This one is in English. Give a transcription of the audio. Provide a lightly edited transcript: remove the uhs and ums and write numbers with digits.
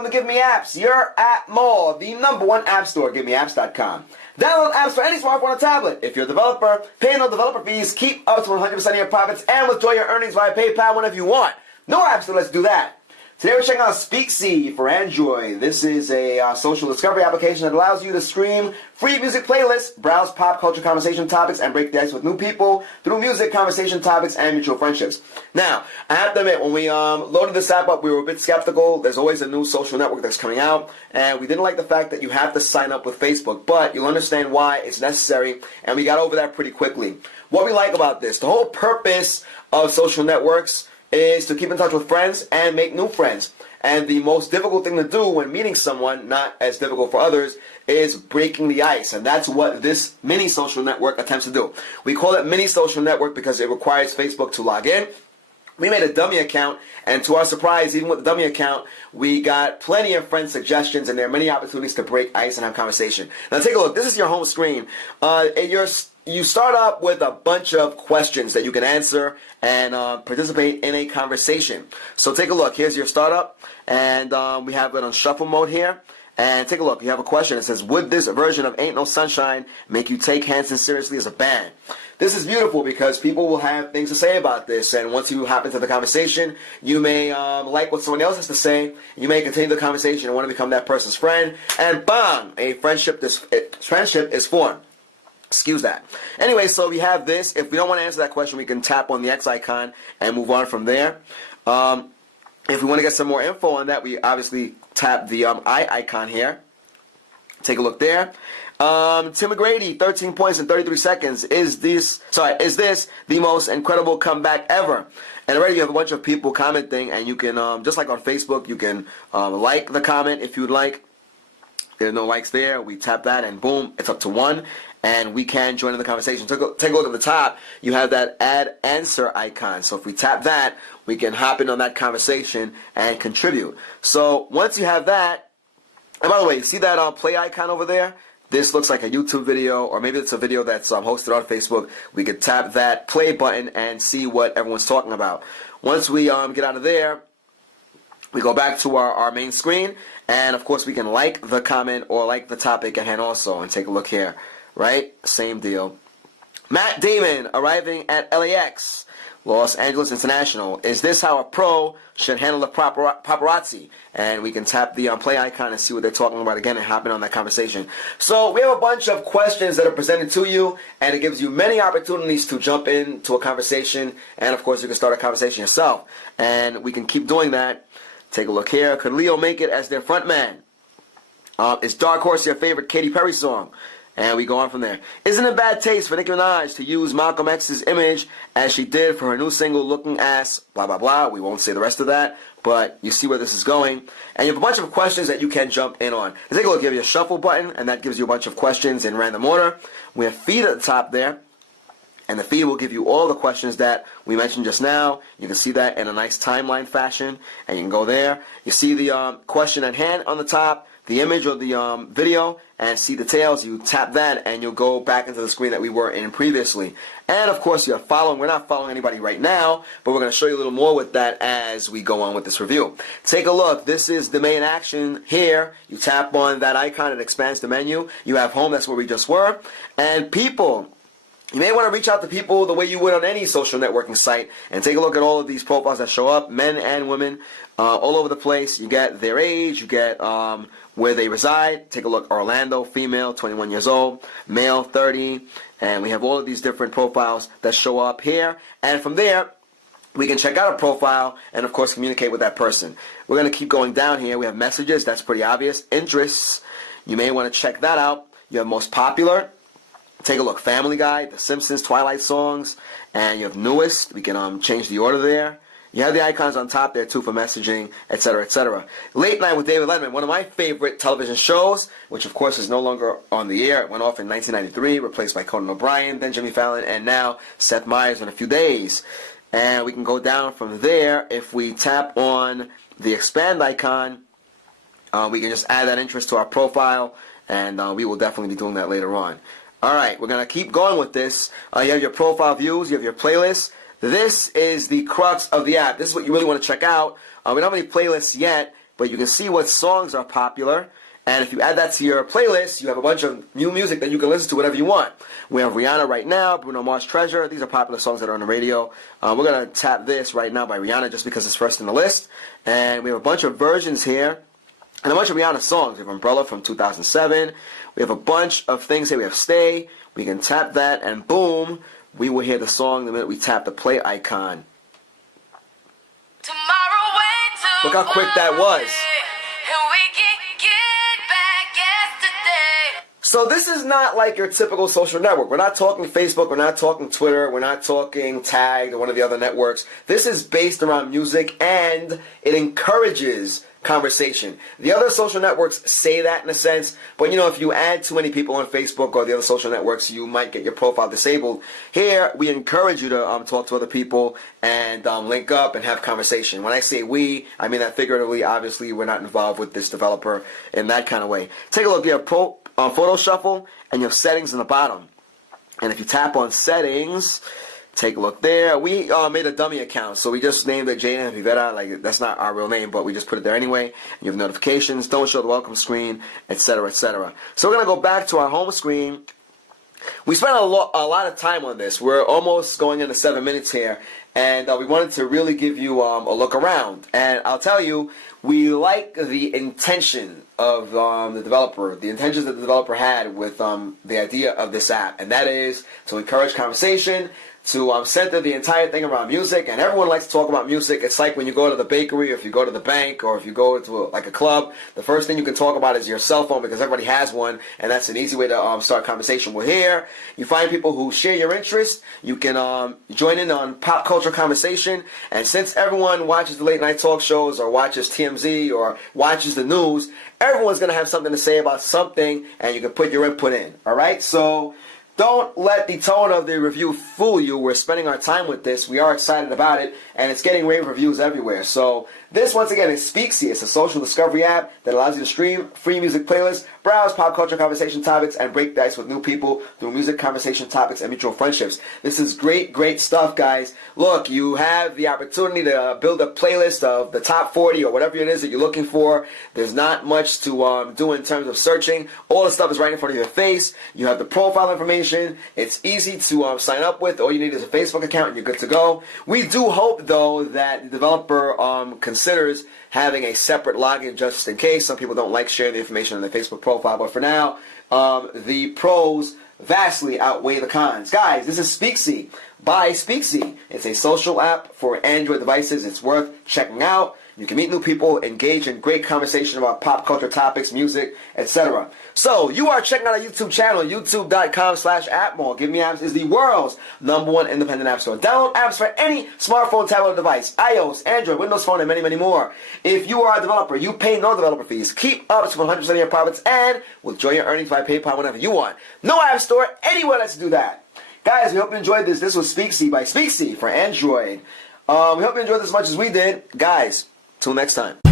welcome to GiveMeApps, your app mall, the #1 app store, GiveMeApps.com. Download apps for any smartphone or tablet. If you're a developer, pay no developer fees, keep up to 100% of your profits, and withdraw your earnings via PayPal whenever you want. No app store lets do that. Today we're checking out Speeksy for Android. This is a social discovery application that allows you to stream free music playlists, browse pop culture conversation topics, and break the ice with new people through music, conversation topics, and mutual friendships. Now, I have to admit, when we loaded this app up, we were a bit skeptical. There's always a new social network that's coming out, and we didn't like the fact that you have to sign up with Facebook, but you'll understand why it's necessary, and we got over that pretty quickly. What we like about this, the whole purpose of social networks is to keep in touch with friends and make new friends. And the most difficult thing to do when meeting someone, not as difficult for others, is breaking the ice. And that's what this mini social network attempts to do. We call it mini social network because it requires Facebook to log in. We made a dummy account, and to our surprise, even with the dummy account, we got plenty of friend suggestions, and there are many opportunities to break ice and have conversation. Now take a look. This is your home screen. You start up with a bunch of questions that you can answer and participate in a conversation. So take a look. Here's your startup, and we have it on shuffle mode here. And take a look. You have a question. It says, would this version of Ain't No Sunshine make you take Hanson seriously as a band? This is beautiful because people will have things to say about this, and once you hop into the conversation, you may like what someone else has to say. You may continue the conversation and want to become that person's friend, and bang, a friendship is formed. Excuse that. Anyway, so we have this. If we don't want to answer that question, we can tap on the X icon and move on from there. If we want to get some more info on that, we obviously tap the I icon here. Take a look there. Tim McGrady, 13 points in 33 seconds. Is this the most incredible comeback ever? And already you have a bunch of people commenting, and you can, just like on Facebook, you can like the comment if you'd like. There's no likes there. We tap that, and boom, it's up to 1. And we can join in the conversation. Take a look at the top. You have that add answer icon. So if we tap that, we can hop in on that conversation and contribute. So once you have that, and by the way, you see that play icon over there? This looks like a YouTube video, or maybe it's a video that's hosted on Facebook. We could tap that play button and see what everyone's talking about. Once we get out of there, we go back to our main screen, and of course we can like the comment or like the topic at hand also, and take a look here. Right? Same deal. Matt Damon arriving at LAX, Los Angeles International. Is this how a pro should handle the paparazzi? And we can tap the play icon and see what they're talking about again and hop in on that conversation. So we have a bunch of questions that are presented to you, and it gives you many opportunities to jump into a conversation, and of course you can start a conversation yourself. And we can keep doing that. Take a look here. Could Leo make it as their front man? Is Dark Horse your favorite Katy Perry song? And we go on from there. Isn't it bad taste for Nicki Minaj to use Malcolm X's image as she did for her new single, Looking Ass, blah, blah, blah. We won't say the rest of that, but you see where this is going. And you have a bunch of questions that you can jump in on. And take a look. You have your shuffle button, and that gives you a bunch of questions in random order. We have feed at the top there, and the feed will give you all the questions that we mentioned just now. You can see that in a nice timeline fashion, and you can go there. You see the question at hand on the top, the image or the video, and see details. You tap that, and you'll go back into the screen that we were in previously. And of course, you're following. We're not following anybody right now, but we're going to show you a little more with that as we go on with this review. Take a look. This is the main action here. You tap on that icon, it expands the menu. You have home. That's where we just were. And people. You may want to reach out to people the way you would on any social networking site and take a look at all of these profiles that show up, men and women, all over the place. You get their age, you get where they reside. Take a look, Orlando, female, 21 years old, male, 30, and we have all of these different profiles that show up here. And from there, we can check out a profile and, of course, communicate with that person. We're going to keep going down here. We have messages. That's pretty obvious. Interests. You may want to check that out. You have most popular. Take a look, Family Guy, The Simpsons, Twilight songs, and you have newest. We can change the order there. You have the icons on top there too for messaging, etc., etc. Late Night with David Letterman, one of my favorite television shows, which of course is no longer on the air. It went off in 1993, replaced by Conan O'Brien, then Jimmy Fallon, and now Seth Meyers in a few days. And we can go down from there. If we tap on the expand icon, we can just add that interest to our profile, and we will definitely be doing that later on. Alright, we're going to keep going with this. You have your profile views, you have your playlists. This is the crux of the app. This is what you really want to check out. We don't have any playlists yet but you can see what songs are popular. And if you add that to your playlist, you have a bunch of new music that you can listen to whatever you want. We have Rihanna right now, Bruno Mars Treasure. These are popular songs that are on the radio. We're going to tap this right now by Rihanna just because it's first in the list. And we have a bunch of versions here and a bunch of Rihanna songs. We have Umbrella from 2007. We have a bunch of things here. We have Stay. We can tap that and boom, we will hear the song the minute we tap the play icon. Look how quick that was. So this is not like your typical social network. We're not talking Facebook, we're not talking Twitter, we're not talking Tagged or one of the other networks. This is based around music and it encourages conversation. The other social networks say that in a sense, but if you add too many people on Facebook or the other social networks, you might get your profile disabled. Here, we encourage you to talk to other people and link up and have conversation. When I say we, I mean that figuratively. Obviously, we're not involved with this developer in that kind of way. Take a look. You have Photo Shuffle and you have Settings in the bottom. And if you tap on Settings, take a look there. We made a dummy account, so we just named it Jada Vivera. Like, that's not our real name, but we just put it there anyway. You have notifications, don't show the welcome screen, etc., etc. So we're going to go back to our home screen. We spent a lot of time on this. We're almost going into 7 minutes here, and we wanted to really give you a look around. And I'll tell you, we like the intention of the developer, the intentions that the developer had with the idea of this app, and that is to encourage conversation, to center the entire thing around music, and everyone likes to talk about music. It's like when you go to the bakery, or if you go to the bank, or if you go to a club, the first thing you can talk about is your cell phone because everybody has one, and that's an easy way to start a conversation. Well, here, you find people who share your interest. You can join in on pop culture conversation, and since everyone watches the late night talk shows, or watches TMZ, or watches the news, everyone's going to have something to say about something, and you can put your input in. Alright, so don't let the tone of the review fool you. We're spending our time with this. We are excited about it, and it's getting rave reviews everywhere. So this, once again, is Speeksy. It's a social discovery app that allows you to stream free music playlists, browse pop culture conversation topics, and break the ice with new people through music conversation topics and mutual friendships. This is great, great stuff, guys. Look, you have the opportunity to build a playlist of the top 40 or whatever it is that you're looking for. There's not much to do in terms of searching. All the stuff is right in front of your face. You have the profile information. It's easy to sign up with. All you need is a Facebook account and you're good to go. We do hope, though, that the developer considers having a separate login just in case. Some people don't like sharing the information on their Facebook profile, but for now, the pros vastly outweigh the cons. Guys, this is Speeksy by Speeksy. It's a social app for Android devices. It's worth checking out. You can meet new people, engage in great conversation about pop culture topics, music, etc. So, you are checking out our YouTube channel, youtube.com/appmall. GiveMeApps is the world's #1 independent app store. Download apps for any smartphone, tablet, device, iOS, Android, Windows Phone, and many, many more. If you are a developer, you pay no developer fees. Keep up to 100% of your profits and withdraw your earnings by PayPal whenever you want. No app store anywhere lets you do that. Guys, we hope you enjoyed this. This was Speeksy by Speeksy for Android. We hope you enjoyed this as much as we did. Guys, till next time.